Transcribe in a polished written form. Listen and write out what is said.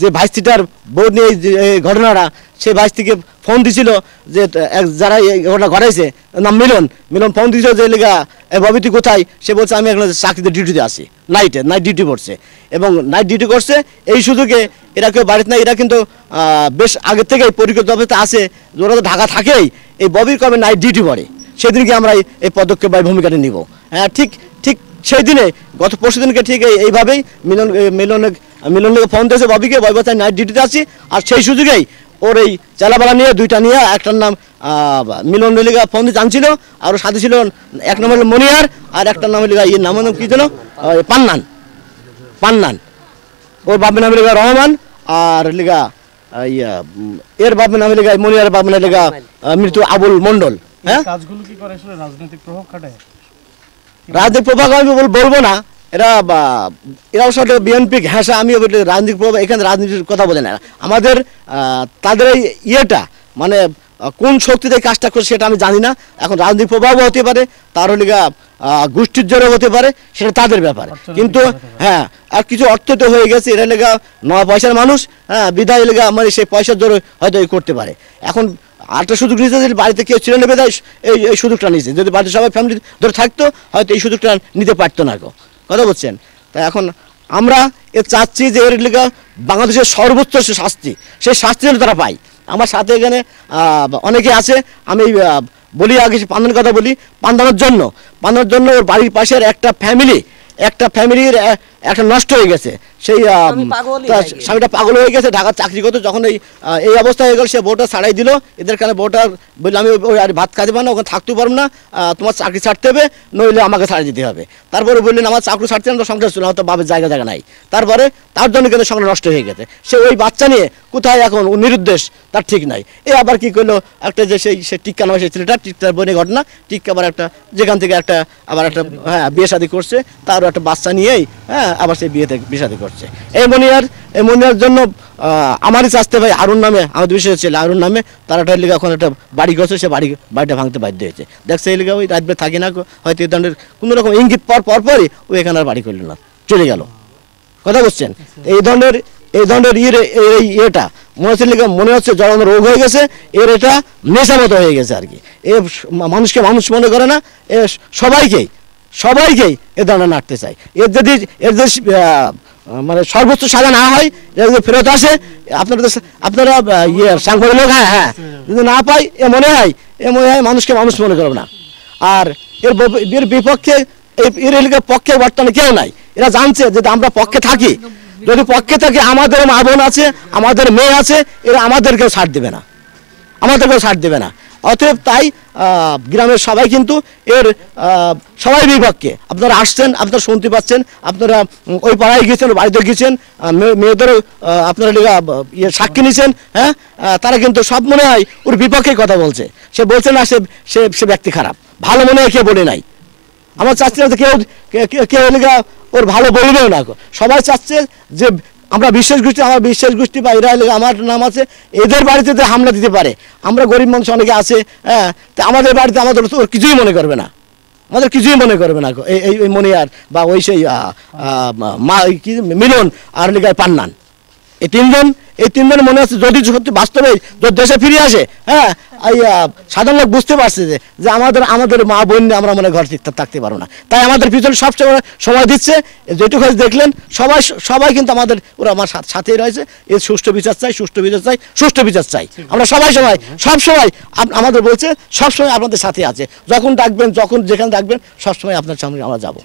যে ভাইস্তিটার বউ নিয়ে এই ঘটনাটা, সেই ভাইস্তিকে ফোন দিছিল যে যারা এই ঘটনা ঘটাইছে, নাম মিলন ফোন দিয়েছিল যে লেগা ববি তুই কোথায়? সে বলছে আমি এখন চাকরিতে ডিউটিতে আসি, নাইট ডিউটি করছে এবং নাইট ডিউটি করছে। এই সুযোগে এরা কেউ বাড়িতে নাই, এরা কিন্তু বেশ আগের থেকেই পরিকল্পিত আছে, ওরা তো ঢাকা থাকেই, এই ববির কবে নাইট ডিউটি পড়ে সেদিনকে আমরা এই পদক্ষেপ বা ভূমিকাটা নিব। হ্যাঁ, ঠিক সেই দিনে গত পরশু দিনকে ঠিক এইভাবেই মিলনকে ফোন দিয়েছে ববিকে, ববি বলছে নাইট ডিউটিতে আছি। আর সেই সুযোগেই ওর এই চালাবালা নিয়ে দুইটা নিয়ে, একটার নাম মিলন লেগা ফোন দিয়ে জানছিল, আর ওর সাথে ছিল এক নম্বর মনিয়ার, আর একটার নাম লেগা ইয়ে নাম কি যেন পান্নান। ওর বাপের নামে লেগা রহমান, আর লেগা এর বাপের নামে লেগা মনিয়ার বাপের নামে লেগা মৃত্যু আবুল মন্ডল। হ্যাঁ, কাজগুলো কি করে আসলে রাজনৈতিক প্রভাব খাটায়? রাজনৈতিক প্রভাব আমি বলবো না, এরা অবশ্য বিএনপি ঘেঁষা, আমি রাজনৈতিক প্রভাব, এখানে রাজনীতির কথা বলে না আমাদের। তাদের এই ইয়েটা মানে কোন শক্তিতে কাজটা করছে সেটা আমি জানি না। এখন রাজনৈতিক প্রভাবও হতে পারে, তার লিগা গোষ্ঠীর জোরও হতে পারে, সেটা তাদের ব্যাপারে। কিন্তু হ্যাঁ, আর কিছু অর্থ তো হয়ে গেছে, এরা লেগা 9 পয়সার মানুষ, হ্যাঁ, বিদায় লেগা মানে সেই পয়সার জোরে হয়তো করতে পারে। এখন আরেকটা সুযোগ নিয়েছে, যদি বাড়িতে কেউ ছিল নেবে দেয়, এই সুযোগটা নিয়েছে। যদি বাড়িতে সবাই ফ্যামিলি ধরে থাকতো, হয়তো এই সুযোগটা নিতে পারতো না। কথা বলছেন? তাই এখন আমরা চাচ্ছি যে এর লেগা বাংলাদেশের সর্বোচ্চ শাস্তি, সেই শাস্তি যেন তারা পায়। আমার সাথে এখানে অনেকে আছে, আমি বলি আগে পান্দানোর কথা বলি। পান্দানোর জন্য ওর বাড়ির পাশের একটা ফ্যামিলির একটা নষ্ট হয়ে গেছে, সেই স্বামীটা পাগল হয়ে গেছে, ঢাকার চাকরি করতো। যখন এই অবস্থা হয়ে গেল, সে বউটা ছাড়াই দিল। এদের কারণে বউটা বললো আমি আর ভাত খাইতে পারবো না, ওখানে থাকতেও পারবো না, তোমার চাকরি ছাড়তে হবে, নইলে আমাকে ছাড়িয়ে দিতে হবে। তারপরে বললেন আমার চাকরি ছাড়তে না, সংসার ছিল, হয়তো বাবার জায়গা নাই। তারপরে তার জন্য কিন্তু সংসার নষ্ট হয়ে গেছে। সে ওই বাচ্চা নিয়ে কোথায় এখন নিরুদ্দেশ, তার ঠিক নাই। এ আবার কি করলো, একটা যে সে টিক্কা নামে সেই ছেলেটা, টিক্কার বোনের ঘটনা, টিক্কা আবার একটা যেখান থেকে আবার একটা হ্যাঁ বিয়ে শাদী করছে, তারও একটা বাচ্চা নিয়েই হ্যাঁ আবার সেই বিয়ে শাদী করছে। এই মনিয়ার জন্য আমারই চাষতে ভাই আরুন নামে, আমাদের বিশেষ ছিল আরুন নামে, তার একটা লিগা এখন একটা বাড়ি করছে, সে বাড়িটা ভাঙতে বাধ্য হয়েছে। দেখছে এই লিগা ওই রাতবে থাকি না, হয়তো এই ধরনের কোনো রকম ইঙ্গিত পরপরই ও এখানে আর বাড়ি করলো না, চলে গেল। কথা বলছেন? এই ধরনের ইয়েটা মনে হচ্ছে জড়ানো রোগ হয়ে গেছে, এর এটা নেশা মতো হয়ে গেছে আর কি। এ মানুষকে মানুষ মনে করে না, এ সবাইকেই এ ধরনের নাড়তে চায়। এর যদি মানে সর্বোচ্চ সাজা না হয়, যদি ফেরত আসে, আপনারা সাংবাদিক লোক, হ্যাঁ যদি না পাই, এ মনে হয় মানুষকে মানুষ মনে করবে না। আর এর বিপক্ষে এর পক্ষে বর্তমানে কেউ নাই। এরা জানছে যে আমরা পক্ষে থাকি, যদি পক্ষে থাকি আমাদের মা বোন আছে, আমাদের মেয়ে আছে, এরা আমাদেরকেও ছাড় দেবে না। অতএব তাই গ্রামের সবাই কিন্তু সবাই বিপক্ষে। আপনারা আসছেন, আপনারা শুনতে পাচ্ছেন, আপনারা ওই পাড়ায় গিয়েছেন, বাড়িতে গিয়েছেন, মেয়েদেরও আপনারা সাক্ষী নিয়েছেন। হ্যাঁ, তারা কিন্তু সব মনে হয় ওর বিপক্ষে কথা বলছে। সে বলছে না সে ব্যক্তি খারাপ, ভালো মনে হয় কেউ বলে নাই। আমার চাচ্ছি না কেউ ওর ভালো বলবেও না। সবাই চাচ্ছে যে আমরা আমার বিশ্বাস গোষ্ঠী বা এরা আমার নাম আছে, এদের বাড়িতে হামলা দিতে পারে। আমরা গরিব মানুষ অনেকে আছে, হ্যাঁ, তা আমাদের বাড়িতে আমাদের ওর কিছুই মনে করবে না, এই মনিয়ার বা ওই সেই মিলন আর লিগায় পান্নান, এই তিনজন মনে হচ্ছে যদি সত্যি বাস্তবে যদি দেশে ফিরে আসে, হ্যাঁ, সাধারণ লোক বুঝতে পারছে যে আমাদের মা বোন নিয়ে আমরা মনে ঘর থাকতে পারবো না। তাই আমাদের পিছনে সবসময় সময় দিচ্ছে। যেটুকু দেখলেন সবাই কিন্তু ওরা আমার সাথেই রয়েছে। এর সুষ্ঠু বিচার চাই। আমরা সব সময় আমাদের বলছে সবসময় আপনাদের সাথে আছে, যখন ডাকবেন, যেখানে ডাকবেন, সবসময় আপনার সামনে আমরা যাবো।